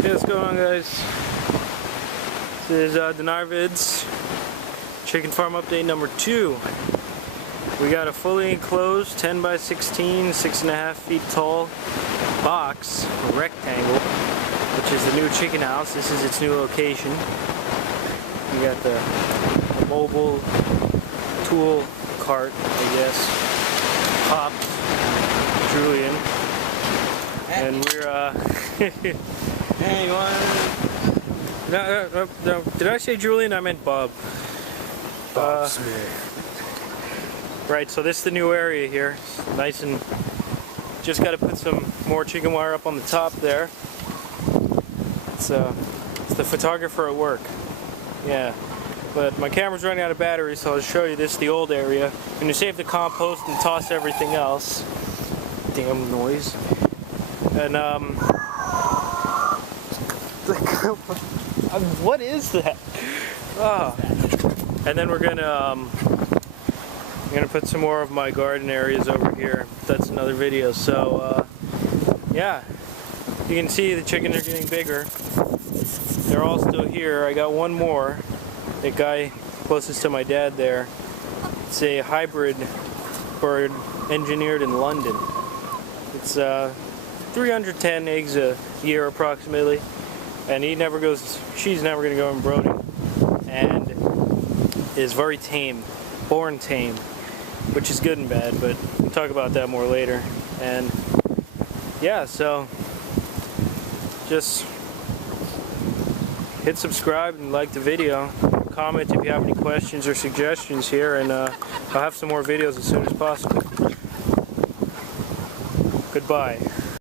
Hey, what's going on, guys? This is Denarvids Chicken Farm Update number 2. We got a fully enclosed 10 by 16, 6.5 feet tall box, a rectangle, which is the new chicken house. This is its new location. We got the mobile tool cart, I guess. Pops, Julian, and we're Hey, you want? No, did I say Julian? I meant Bob. Bob Smith. Right, so this is the new area here. Nice, and just got to put some more chicken wire up on the top there. It's the photographer at work. Yeah, but my camera's running out of battery, so I'll show you this, the old area. And you save the compost and toss everything else. Damn noise. And what is that? Oh. And then we're gonna put some more of my garden areas over here. That's another video. So yeah, you can see the chickens are getting bigger. They're all still here. I got one more. The guy closest to my dad there. It's a hybrid bird engineered in London. It's 310 eggs a year approximately, and she's never going to go inbrooding, and is very tame, born tame, which is good and bad, but we'll talk about that more later. And yeah, so just hit subscribe and like the video, comment if you have any questions or suggestions here, and I'll have some more videos as soon as possible. Goodbye.